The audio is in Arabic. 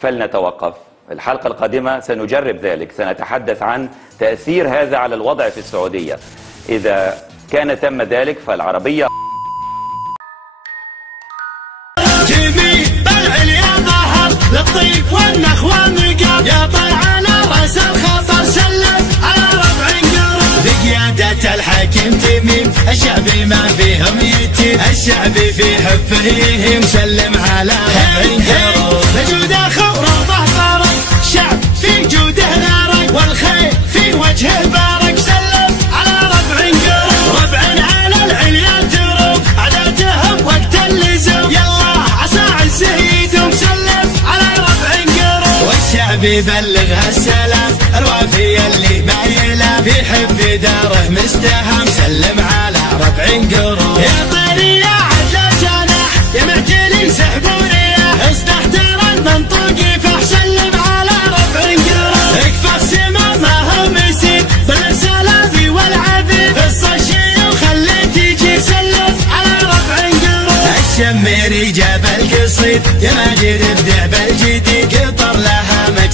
فلنتوقف. الحلقة القادمة سنجرب ذلك، سنتحدث عن تأثير هذا على الوضع في السعودية. إذا كان تم ذلك فالعربية للطيف والنخوة نقاب يا طير على راس الخطر سلم على ربع قرب بقيادة الحاكم تميم الشعبي ما فيهم يتيم الشعبي في حبه يهم سلم على ربع قرب لجود اخو رضه طارق شعب في جوده نارق والخير في وجهه بارق سلم على ربع قرب ربع على العليا تروب عاداتهم وقت اللزوم يلا عسى عزه يدوم سلم بيبلغ السلام الوافي اللي ما يلام يحب داره مستهم سلم على ربع قروب يا طيري يا عدل جناح يا معتلي سحبوريه استحتر المنطوق فح سلم على ربع قروب اكفى السما ما هو مسيب بالسلافي والعبيد الصشي وخلي تيجي سلم على ربع قروب الشميري جاب القصيد يا ماجد ابدع بالجديد قطر لها مجد